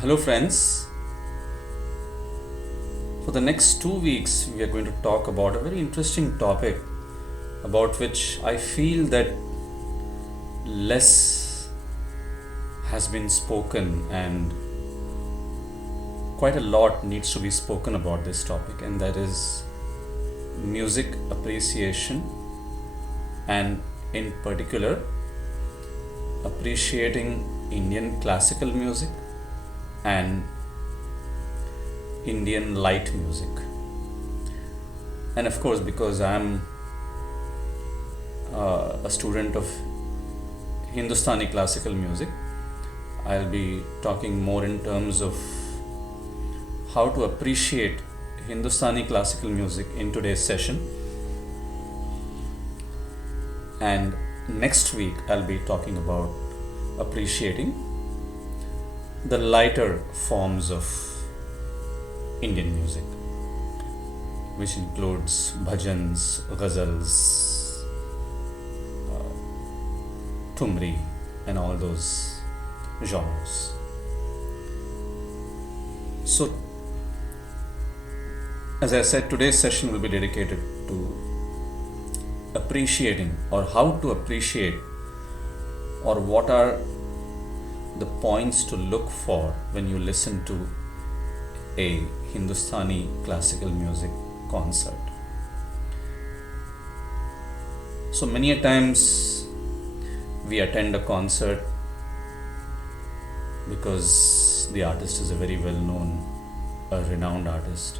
Hello, friends. For the next 2 weeks, we are going to talk about a very interesting topic about which I feel that less has been spoken, and quite a lot needs to be spoken about this topic, and that is music appreciation, and in particular, appreciating Indian classical music and Indian light music. And of course, because I'm a student of Hindustani classical music, I'll be talking more in terms of how to appreciate Hindustani classical music in today's session. And next week, I'll be talking about appreciating the lighter forms of Indian music, which includes bhajans, ghazals, tumri, and all those genres. So, as I said, today's session will be dedicated to appreciating, or how to appreciate, or what are the points to look for when you listen to a Hindustani classical music concert. So many a times we attend a concert because the artist is a very well known, a renowned artist.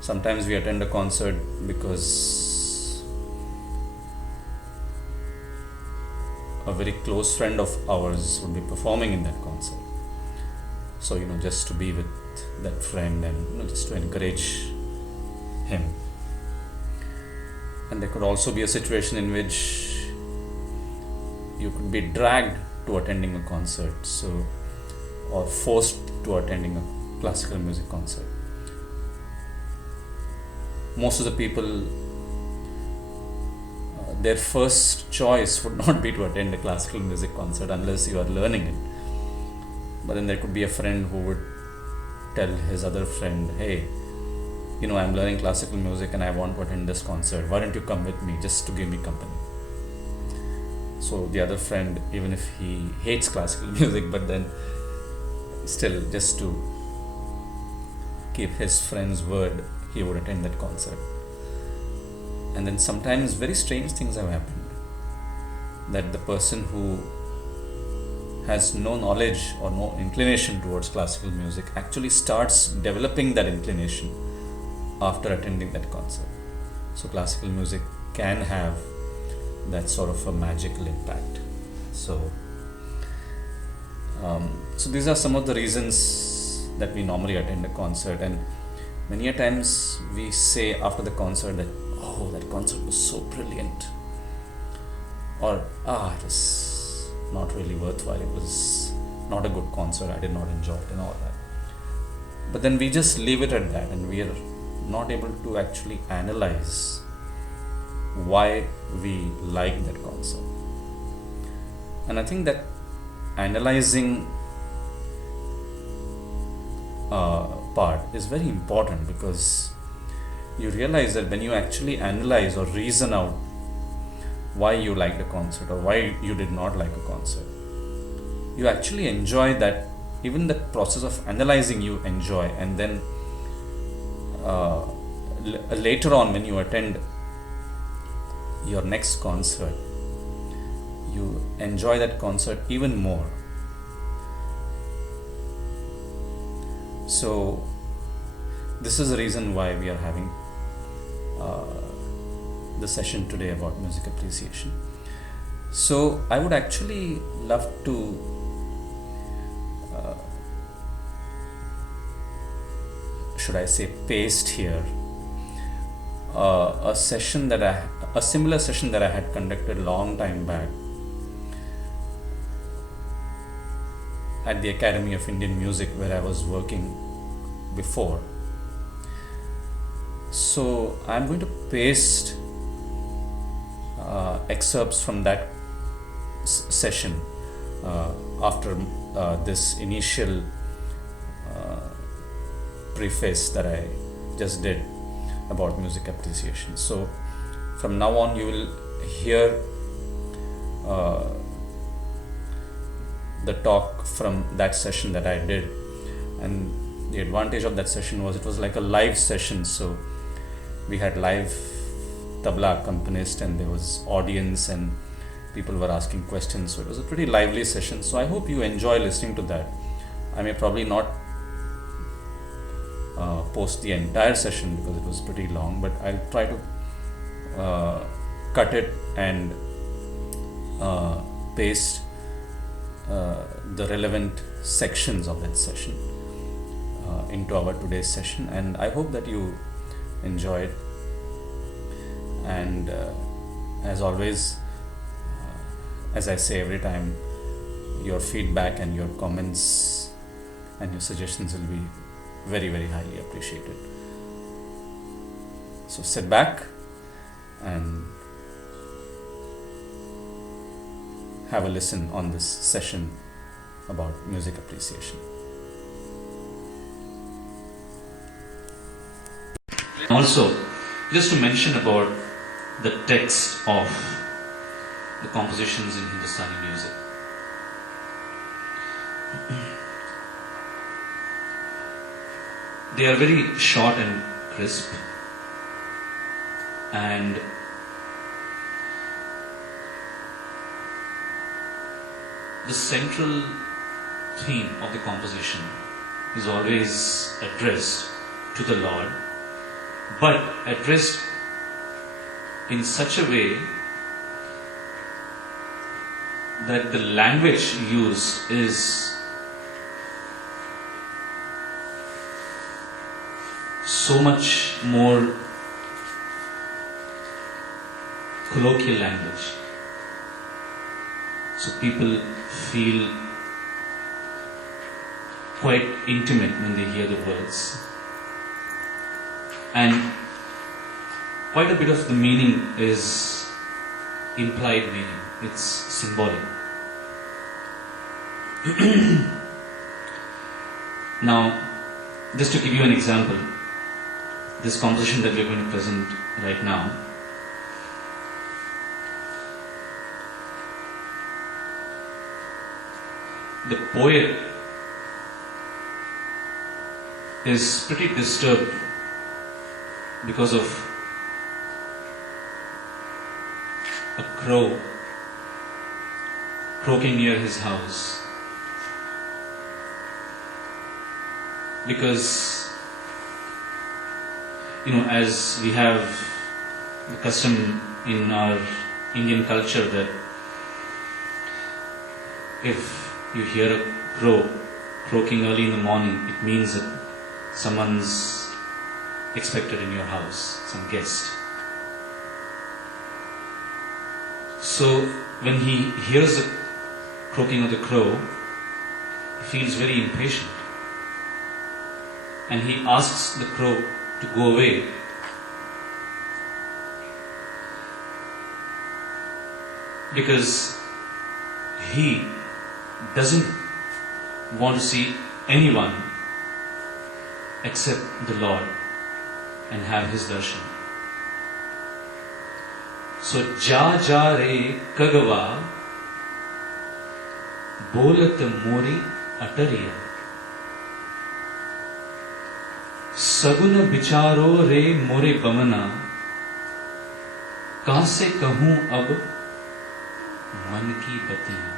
Sometimes we attend a concert because a very close friend of ours would be performing in that concert. So, just to be with that friend and just to encourage him. And there could also be a situation in which you could be dragged to attending a concert, or forced to attending a classical music concert. Most of the people, their first choice would not be to attend a classical music concert unless you are learning it. But then there could be a friend who would tell his other friend, hey, I'm learning classical music and I want to attend this concert. Why don't you come with me just to give me company? So the other friend, even if he hates classical music, but then still, just to keep his friend's word, he would attend that concert. And then sometimes very strange things have happened, that the person who has no knowledge or no inclination towards classical music actually starts developing that inclination after attending that concert. So classical music can have that sort of a magical impact. So these are some of the reasons that we normally attend a concert, and many a times we say after the concert that, oh, that concert was so brilliant, or it was not really worthwhile, it was not a good concert, I did not enjoy it, and all that. But then we just leave it at that, and we are not able to actually analyze why we like that concert. And I think that analyzing part is very important, because you realize that when you actually analyze or reason out why you liked a concert or why you did not like a concert, you actually enjoy that. Even the process of analyzing you enjoy, and then later on when you attend your next concert, you enjoy that concert even more. So this is the reason why we are having the session today about music appreciation. So I would actually love to should I say paste here a similar session that I had conducted a long time back at the Academy of Indian Music, where I was working before. So I'm going to paste excerpts from that session after this initial preface that I just did about music appreciation. So from now on you will hear the talk from that session that I did, and the advantage of that session was it was like a live session. So we had live tabla accompanist and there was audience and people were asking questions, so it was a pretty lively session. So I hope you enjoy listening to that. I may probably not post the entire session because it was pretty long, but I'll try to cut it and paste the relevant sections of that session into our today's session, and I hope that you enjoy it. And as always, as I say every time, your feedback and your comments and your suggestions will be very, very highly appreciated. So sit back and have a listen on this session about music appreciation. Also, just to mention about the text of the compositions in Hindustani music. They are very short and crisp, and the central theme of the composition is always addressed to the Lord, but addressed in such a way that the language used is so much more colloquial language, so people feel quite intimate when they hear the words, and quite a bit of the meaning is implied meaning, it's symbolic. Now, just to give you an example, this composition that we are going to present right now, the poet is pretty disturbed because of a crow croaking near his house, because as we have the custom in our Indian culture that if you hear a crow croaking early in the morning, it means that someone's expected in your house, some guest. So when he hears the croaking of the crow, he feels very impatient, and he asks the crow to go away. Because he doesn't want to see anyone except the Lord and have his darshan. So ja ja re kagwa bolat mori atariya सगुन विचारो रे मोरे बमना कहां से कहूं अब मन की बतियां.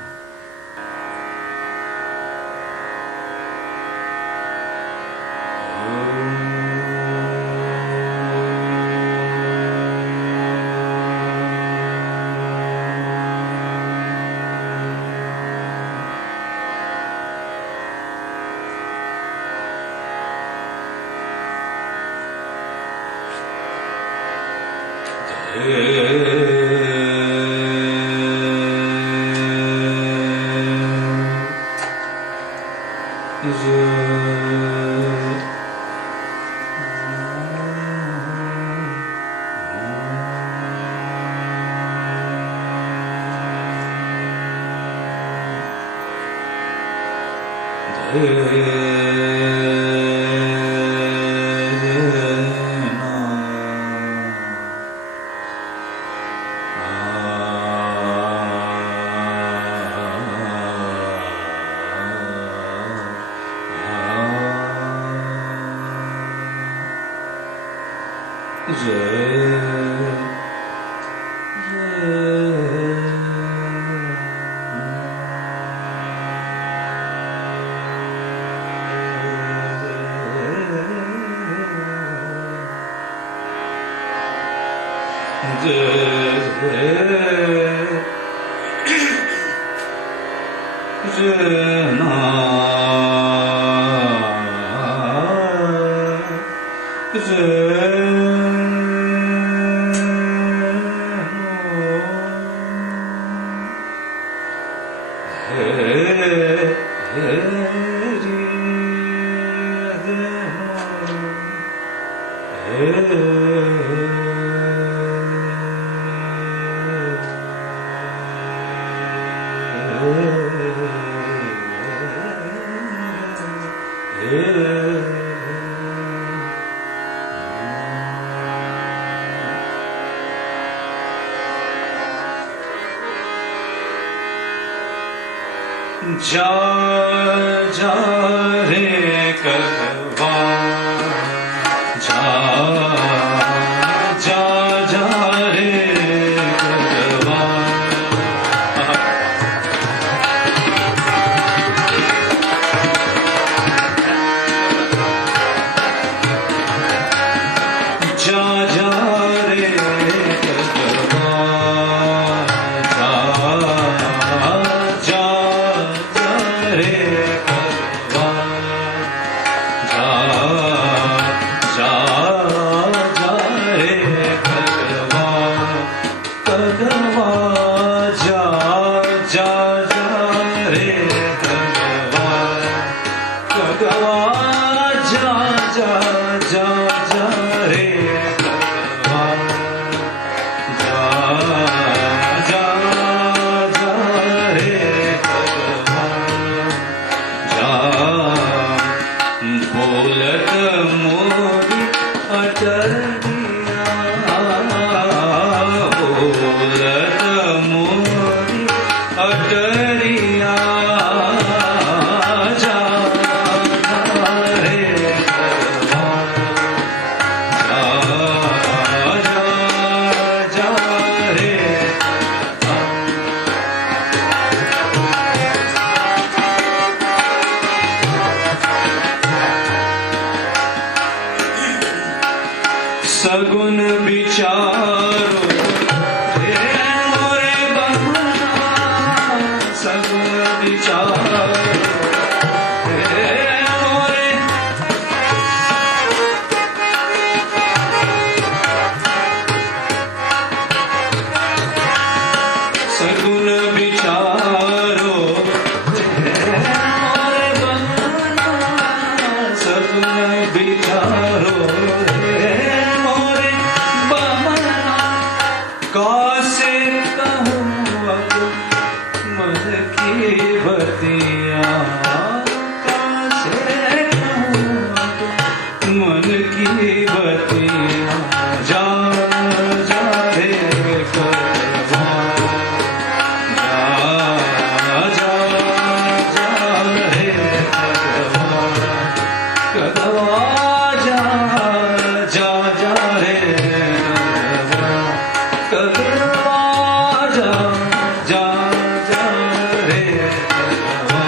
जा जा रे कगवा जा जा जा रे कगवा जा जा रे कगवा सगुन विचारो मोरे बहना सगुन विचारो मोरे सगुन विचारो मोरे बहना सगुन विचारो कैसे कहूँ अब मन की बतिया कैसे कहूँ अब मन की बतिया जा जा रे कगवा जा जा जा रे कगवा कगवा जा जा जा रे कगवा जा जा जा रे कगवा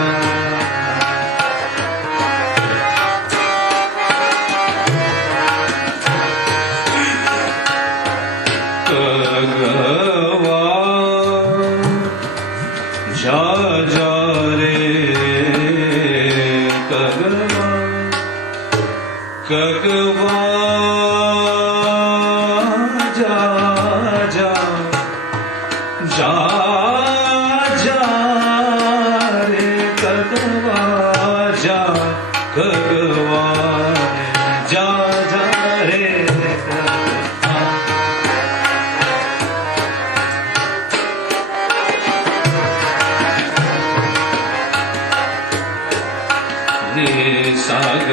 कगवा जा जा रे कगवा कगवा जा जा जा जा रे कगवा जा कगवा जा जा रे कगवा रे सा ग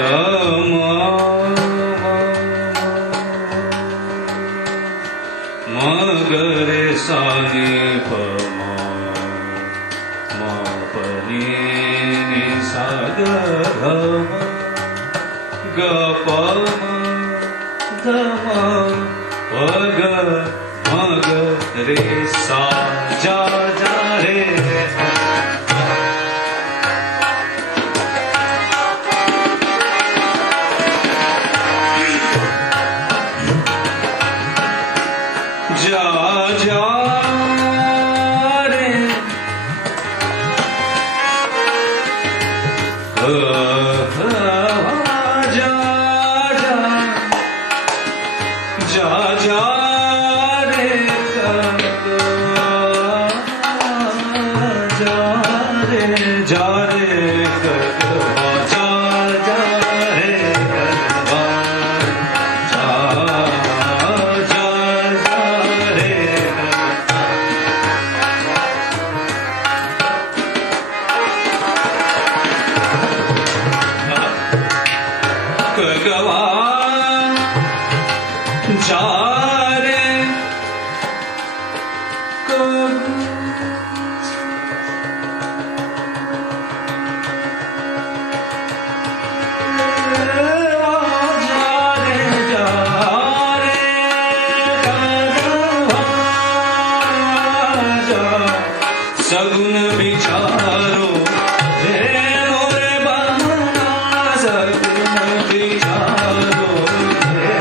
म ग रे सा नि प म प नि नि सा ग घ म ग प म ग म रे सा जा जा रे जा जा रे जा जा रे जा रे जा जा रे जा जा रे गवा जा रे सगुन बिचारो रे मोरे बहना सगुन बिचारो रे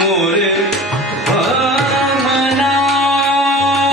मोरे बहना मोरे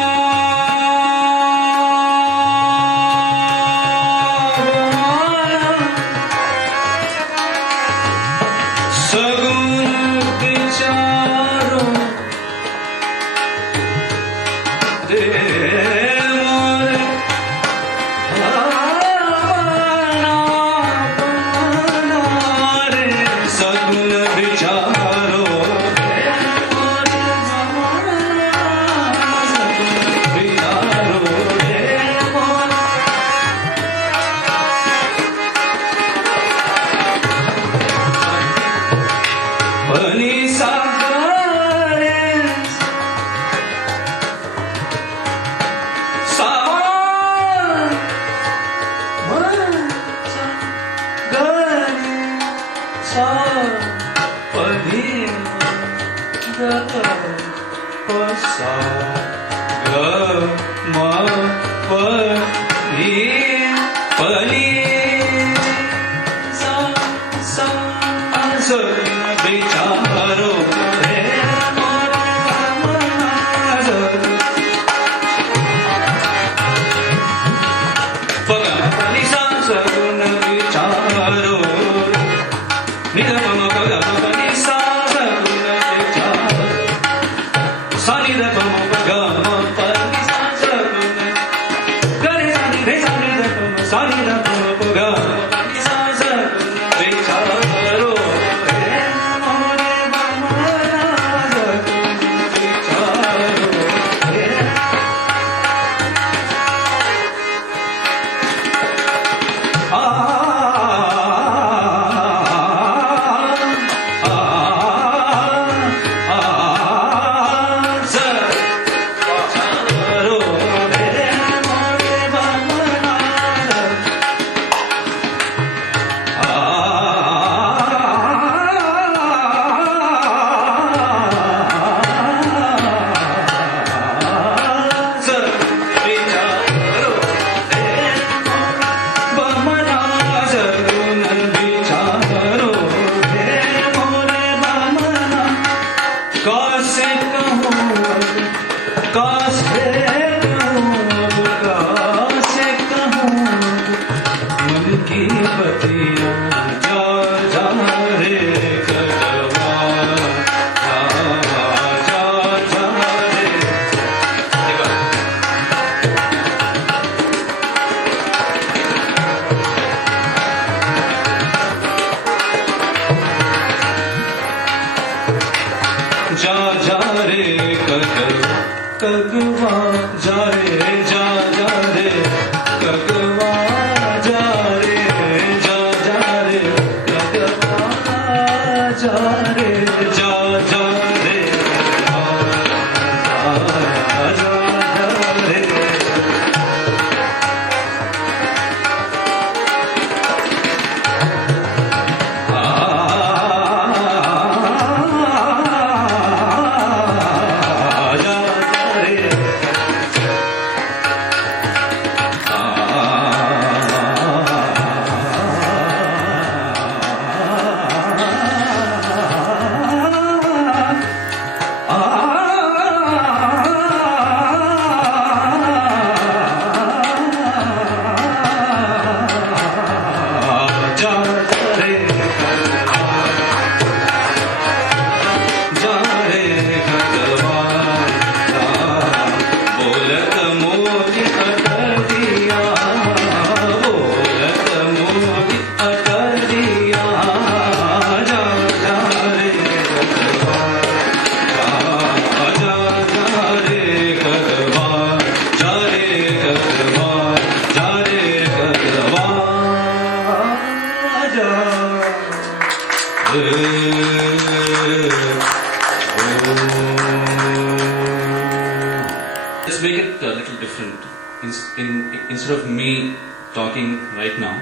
instead of me talking right now,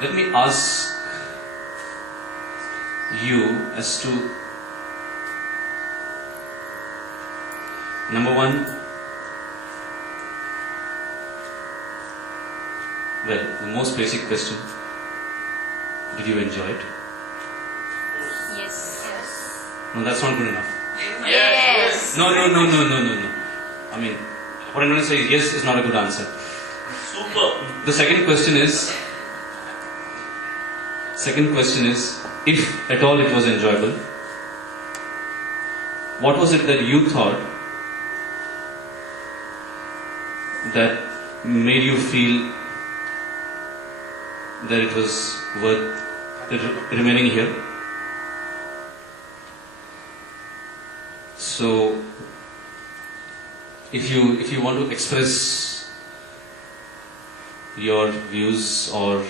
let me ask you as to, number one, well, the most basic question, did you enjoy it? Yes. No, that's not good enough. Yes. No. I mean, what I'm going to say is yes is not a good answer. Super. The second question is, if at all it was enjoyable, what was it that you thought that made you feel that it was worth remaining here? So, if you want to express your views, or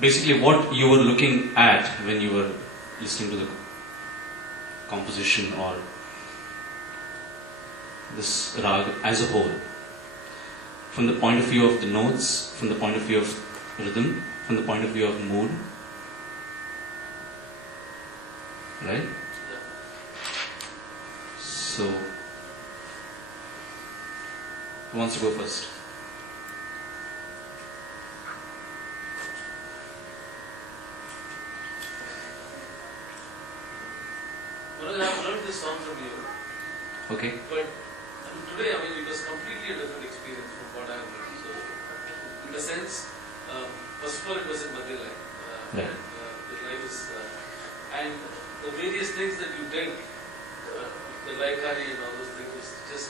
basically what you were looking at when you were listening to the composition or this rag as a whole, from the point of view of the notes, from the point of view of rhythm, from the point of view of mood, right? So, who wants to go first? Well, I've learned this song from you, Okay. but today, it was completely a different experience from what I have learned. So, in a sense, first of all, it was in Madhya Line. Right. The life is, and the various things that you did, the Laikari and all those things, was just,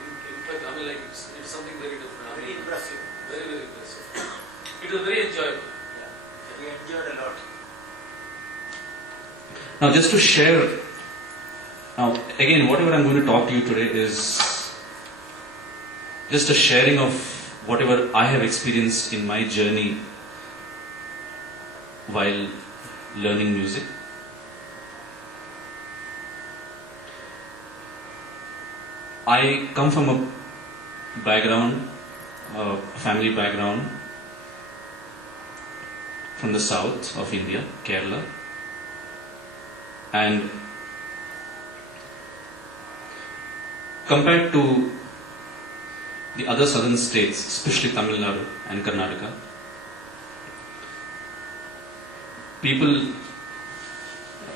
in fact, it's something very different. Very impressive. Very, very impressive. It was very enjoyable. We enjoyed a lot. Now, just to share, now again, whatever I'm going to talk to you today is just a sharing of whatever I have experienced in my journey while learning music. I come from a background, a family background from the south of India, Kerala, and compared to the other southern states, especially Tamil Nadu and Karnataka, people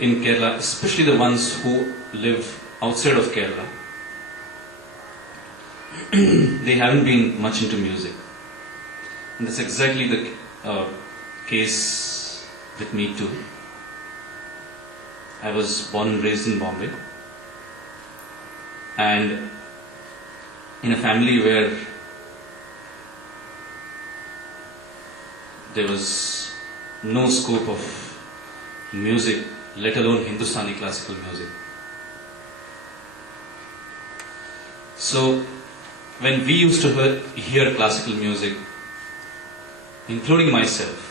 in Kerala, especially the ones who live outside of Kerala, they haven't been much into music. And that's exactly the case with me too. I was born and raised in Bombay, and in a family where there was no scope of music, let alone Hindustani classical music. So, when we used to hear classical music, including myself,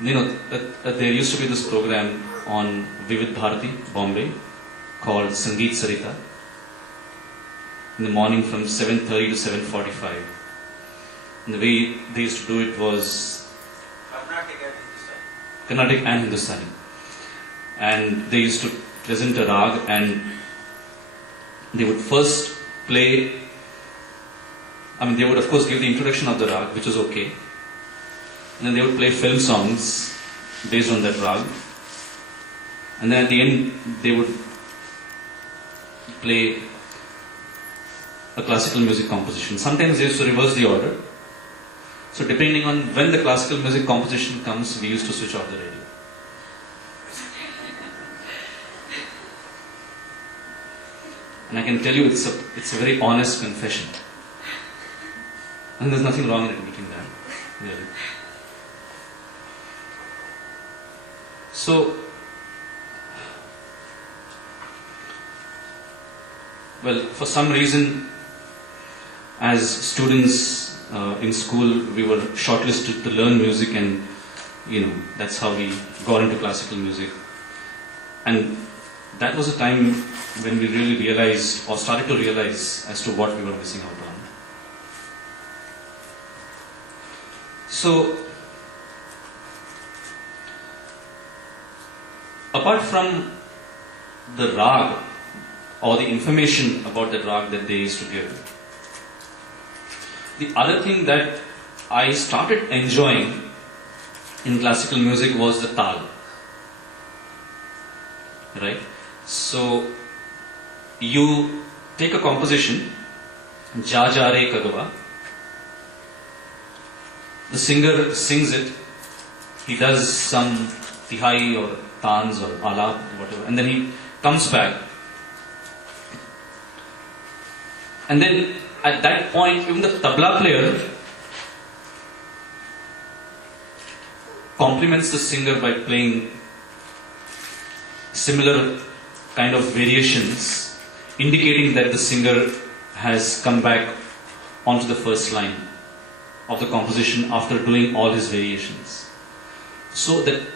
there used to be this program on Vivid Bharati, Bombay, called Sangeet Sarita, in the morning from 7:30 to 7:45. And the way they used to do it was Carnatic and Hindustani. And they used to present a rag, and they would first play, they would of course give the introduction of the rag, which was okay. And then they would play film songs based on that rag. And then at the end, they would play a classical music composition. Sometimes they used to reverse the order. So depending on when the classical music composition comes, we used to switch off the radio. And I can tell you, it's a very honest confession. And there's nothing wrong in admitting that, really. So, well, for some reason, as students in school, we were shortlisted to learn music, and that's how we got into classical music. And that was a time when we really realized or started to realize as to what we were missing out on. So, apart from the rag or the information about the rag that they used to give, the other thing that I started enjoying in classical music was the tal. Right? So, you take a composition, Ja Ja Re Kagava, the singer sings it, he does some tihai or tans or alap, whatever, and then he comes back. And then at that point, even the tabla player compliments the singer by playing similar kind of variations, indicating that the singer has come back onto the first line of the composition after doing all his variations. So the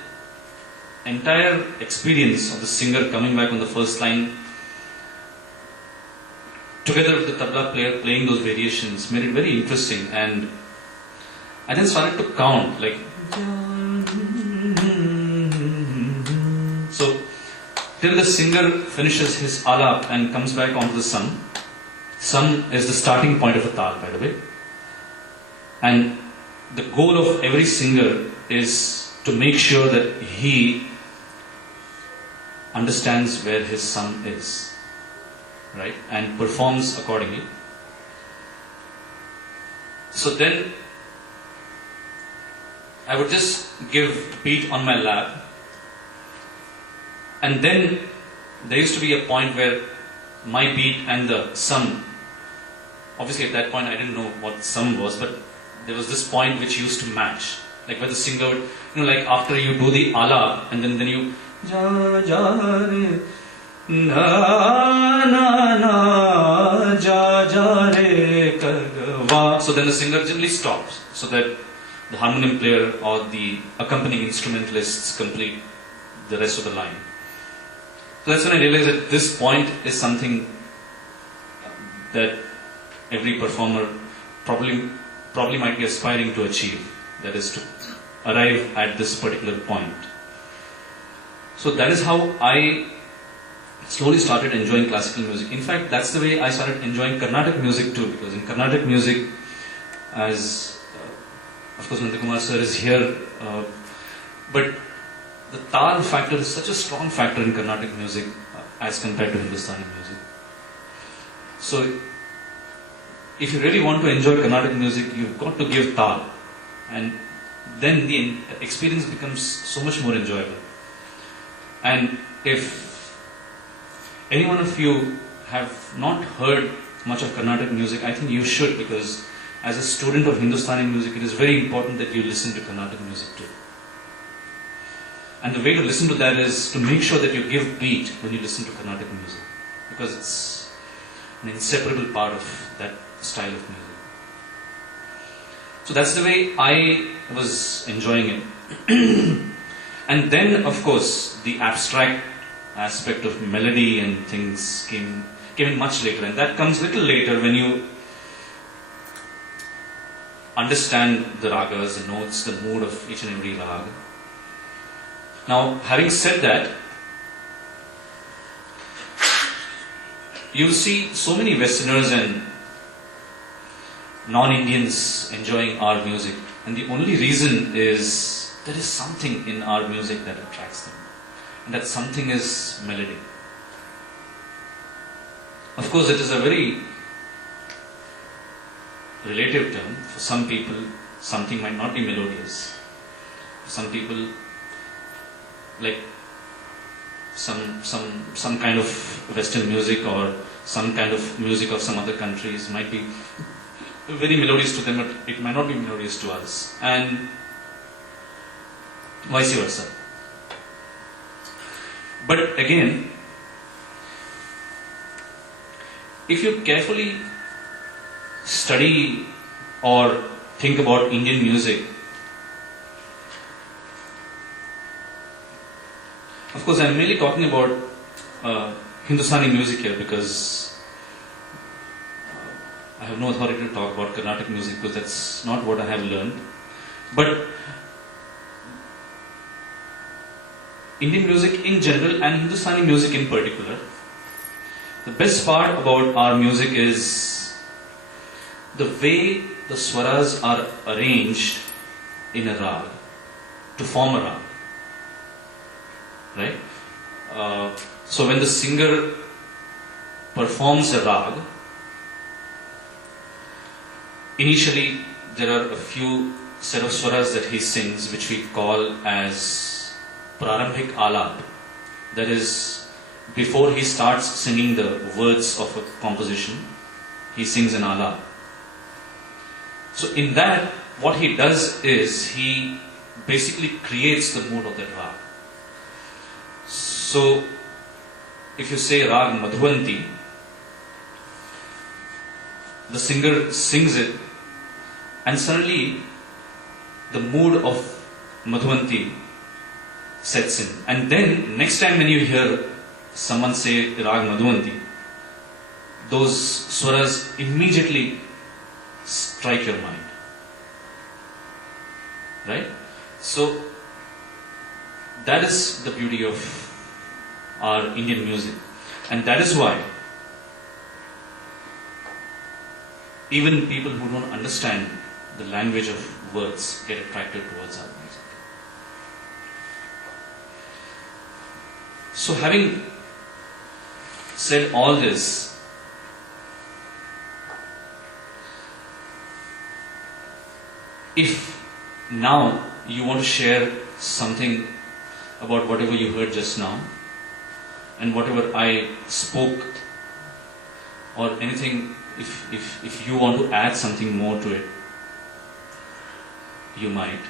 entire experience of the singer coming back on the first line, together with the tabla player playing those variations, made it very interesting. And I then started to count, like, so till the singer finishes his alap and comes back onto the sum. Sum is the starting point of a tal, by the way. And the goal of every singer is to make sure that he understands where his sum is, right? And performs accordingly. So then I would just give beat on my lap, and then there used to be a point where my beat and the sum, obviously at that point I didn't know what sum was, but there was this point which used to match, like where the singer would, like after you do the ala and then you ja ja re na na na ja ja re kagwa, so then the singer generally stops so that the harmonium player or the accompanying instrumentalists complete the rest of the line. So that's when I realized that this point is something that every performer probably might be aspiring to achieve, that is to arrive at this particular point. So that is how I slowly started enjoying classical music. In fact, that's the way I started enjoying Carnatic music too, because in Carnatic music, as of course Nandakumar sir is here, but the tal factor is such a strong factor in Carnatic music as compared to Hindustani music. So if you really want to enjoy Carnatic music, you've got to give tal, and then the experience becomes so much more enjoyable. And if any one of you have not heard much of Carnatic music, I think you should, because as a student of Hindustani music, it is very important that you listen to Carnatic music too. And the way to listen to that is to make sure that you give beat when you listen to Carnatic music, because it's an inseparable part of that style of music. So that's the way I was enjoying it. And then, of course, the abstract aspect of melody and things came in much later, and that comes little later when you understand the ragas, the notes, the mood of each and every raga. Now, having said that, you'll see so many Westerners and non-Indians enjoying our music, and the only reason is there is something in our music that attracts them, and that something is melody. Of course, it is a very relative term. For some people, something might not be melodious. For some people, like some kind of Western music or some kind of music of some other countries might be very melodious to them, but it might not be melodious to us, and vice versa. But again, if you carefully study or think about Indian music, of course I'm merely talking about Hindustani music here because I have no authority to talk about Carnatic music because that's not what I have learned. But Indian music in general and Hindustani music in particular, the best part about our music is the way the swaras are arranged in a rag to form a rag. Right? So when the singer performs a rag, initially there are a few set of swaras that he sings which we call as Prarambhik Alap. That is, before he starts singing the words of a composition, he sings an alap. So in that, what he does is he basically creates the mood of that rag. So if you say Rag Madhuvanti, the singer sings it and suddenly the mood of Madhuvanti sets in. And then next time when you hear someone say Rag Madhuvanti, those swaras immediately strike your mind. Right? So that is the beauty of our Indian music. And that is why even people who don't understand the language of words get attracted towards our music. So having said all this, if now you want to share something about whatever you heard just now and whatever I spoke or anything, if you want to add something more to it, you might.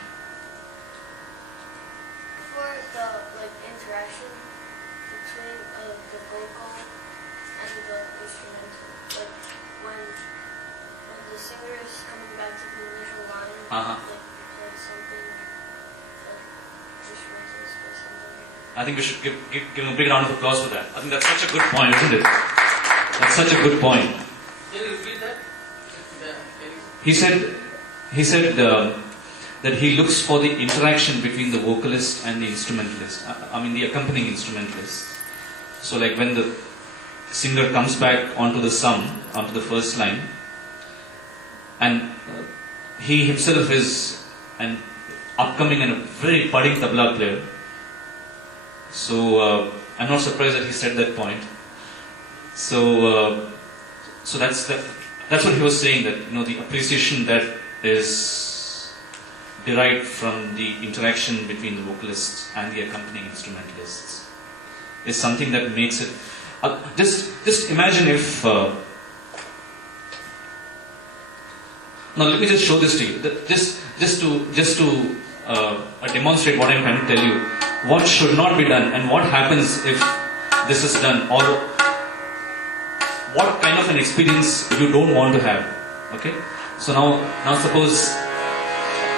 For the interaction between the vocal and the instrumental, when the singer is coming back to the initial line, play something instrumentals or something. I think we should give him a big round of applause for that. I think that's such a good point, isn't it? That's such a good point. Can you repeat that? He said that he looks for the interaction between the vocalist and the instrumentalist. I mean the accompanying instrumentalist. So like when the singer comes back onto the sum, onto the first line, and he himself is an upcoming and a very budding tabla player. So I'm not surprised that he said that point. So that's what he was saying, that the appreciation that is derived from the interaction between the vocalists and the accompanying instrumentalists is something that makes it. Just imagine if. Now let me just show this to you. Just to demonstrate what I'm trying to tell you. What should not be done and what happens if this is done, or what kind of an experience you don't want to have. Okay? So now suppose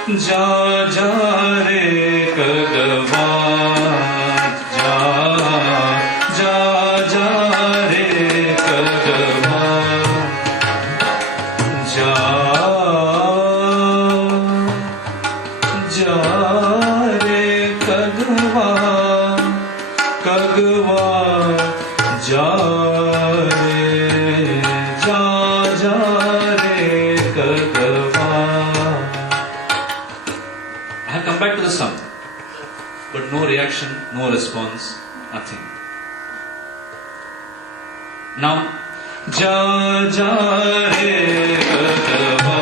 Ja ja re kagwa ja ja ja re kagwa ja ja re kagwa kagwa ja back to the song, but no reaction, no response, nothing. Now, ja ja re kagwa.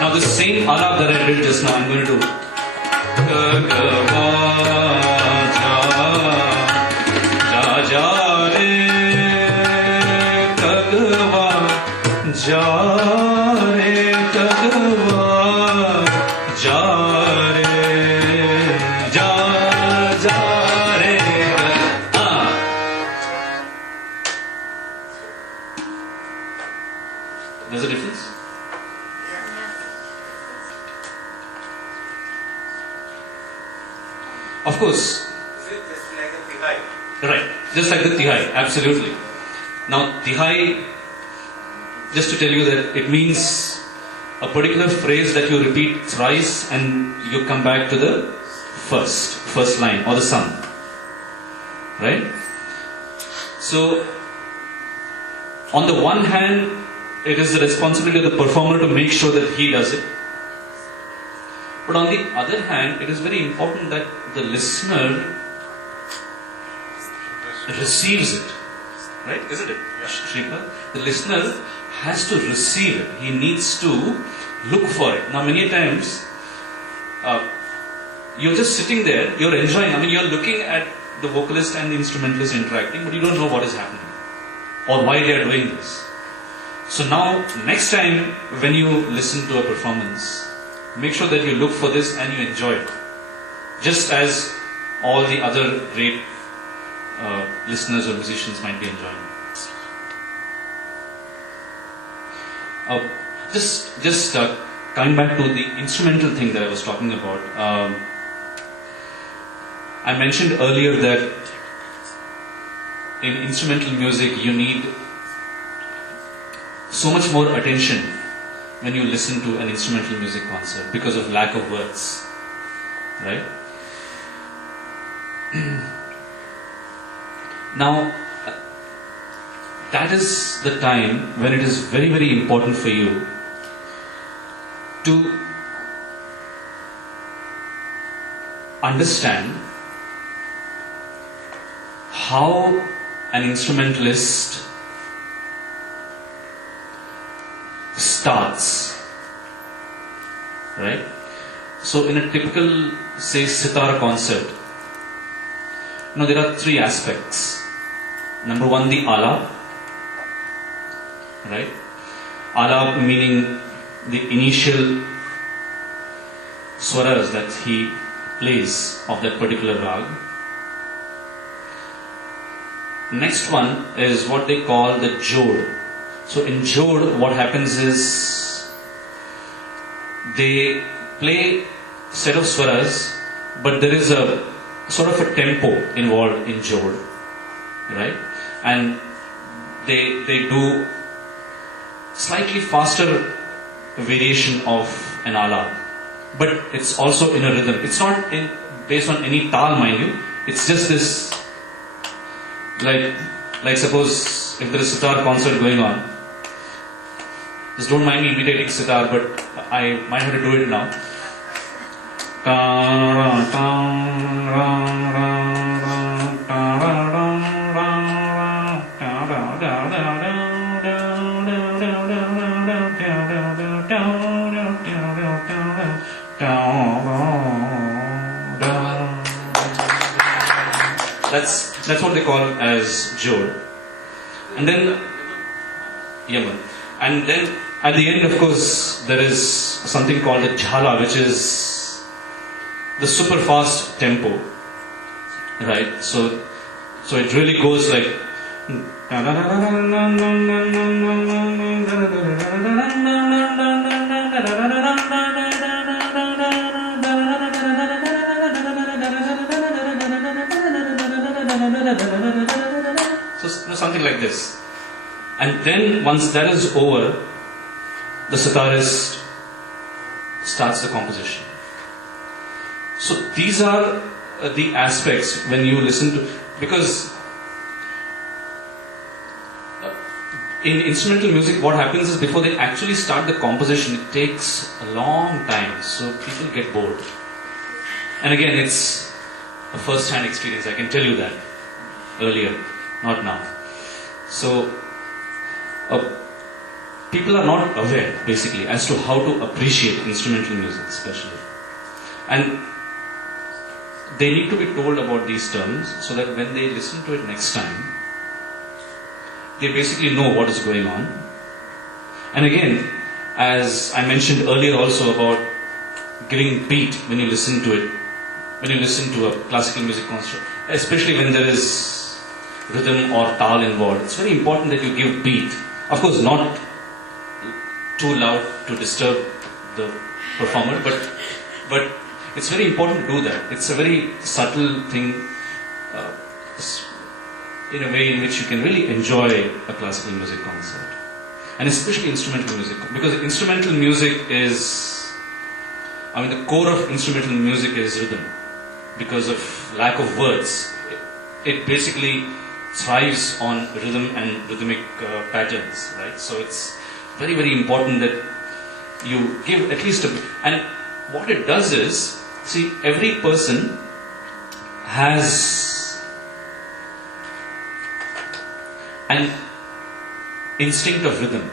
Now the same alap that I did just now, I'm going to do kagwa ja ja re kagwa ja re kagwa ja. There's a difference? Of course. Is it just like a Bihai? Right. Just like the Tihai, absolutely. Now, Tihai, just to tell you that it means a particular phrase that you repeat thrice and you come back to the first line or the sum. Right? So, on the one hand, it is the responsibility of the performer to make sure that he does it. But on the other hand, it is very important that the listener receives it. Right? Isn't it? Yeah. Shripad? The listener has to receive it. He needs to look for it. Now, many times, you're just sitting there, you're enjoying. I mean, you're looking at the vocalist and the instrumentalist interacting, but you don't know what is happening or why they are doing this. So now, next time when you listen to a performance, make sure that you look for this and you enjoy it. Just as all the other great listeners or musicians might be enjoying. Just coming back to the instrumental thing that I was talking about. I mentioned earlier that in instrumental music you need so much more attention when you listen to an instrumental music concert because of lack of words. Right? Now, that is the time when it is very, very important for you to understand how an instrumentalist starts. Right? So, in a typical, say, sitar concert, there are three aspects. Number one, the alap. Right? Alap meaning the initial swaras that he plays of that particular rag. Next one is what they call the jod. So in jod, what happens is they play set of swaras, but there is a sort of a tempo involved in jod, right? And they do slightly faster variation of an alap, but it's also in a rhythm. It's not based on any tal, mind you. It's just this, like suppose if there is a sitar concert going on, just don't mind me imitating sitar, but I might have to do it now. That's what they call as jod. And then, Yaman. And then at the end, of course, there is something called the jhala, which is the super fast tempo. Right? So it really goes like. So something like this. And then once that is over, the sitarist starts the composition. So these are the aspects when you listen to, because in instrumental music what happens is before they actually start the composition, it takes a long time, so people get bored. And again, it's a first-hand experience, I can tell you that. Earlier, not now. So people are not aware basically as to how to appreciate instrumental music especially, and they need to be told about these terms so that when they listen to it next time, they basically know what is going on. And again, as I mentioned earlier also about giving beat when you listen to it, when you listen to a classical music concert, especially when there is rhythm or tal involved, it's very important that you give beat. Of course, not too loud to disturb the performer, but it's very important to do that. It's a very subtle thing. in a way in which you can really enjoy a classical music concert. And especially instrumental music, because instrumental music is, the core of instrumental music is rhythm. Because of lack of words, it basically thrives on rhythm and rhythmic patterns, right? So it's very, very important that you give at least and what it does is, see, every person has an instinct of rhythm.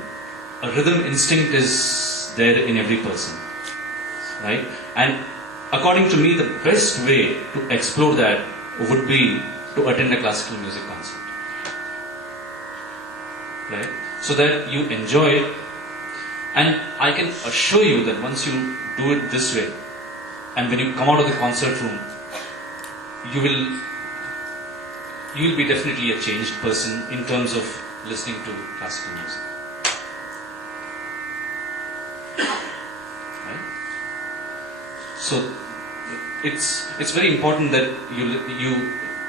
A rhythm instinct is there in every person, right? And according to me, the best way to explore that would be to attend a classical music concert, right? So that you enjoy it. And I can assure you that once you do it this way, and when you come out of the concert room, you will be definitely a changed person in terms of listening to classical music. Right? So it's very important that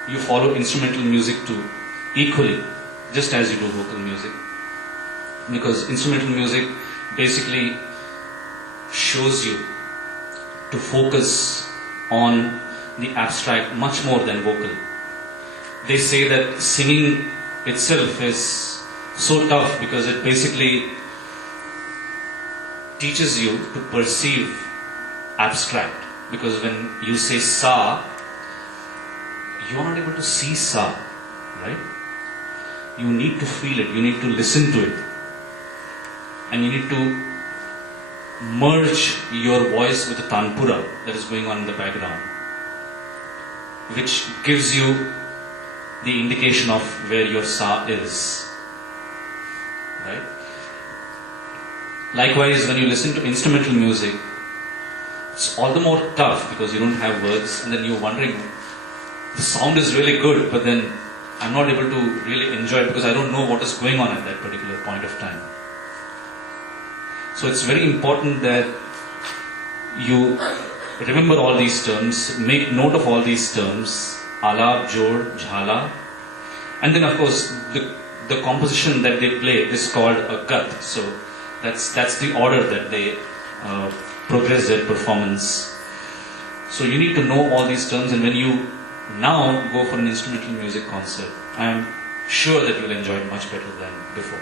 you follow instrumental music too equally, just as you do vocal music, because instrumental music basically shows you to focus on the abstract much more than vocal. They say that singing itself is so tough because it basically teaches you to perceive abstract. Because when you say sa, you are not able to see sa, right? You need to feel it, you need to listen to it. And you need to merge your voice with the tanpura that is going on in the background, which gives you the indication of where your sa is. Right? Likewise, when you listen to instrumental music, it's all the more tough because you don't have words, and then you're wondering, the sound is really good, but then I'm not able to really enjoy it because I don't know what is going on at that particular point of time. So it's very important that you remember all these terms, make note of all these terms, alap, jod, jhala, and then of course the composition that they play is called a gat. So that's the order that they progress their performance. So you need to know all these terms, and when you now go for an instrumental music concert, I am sure that you will enjoy it much better than before.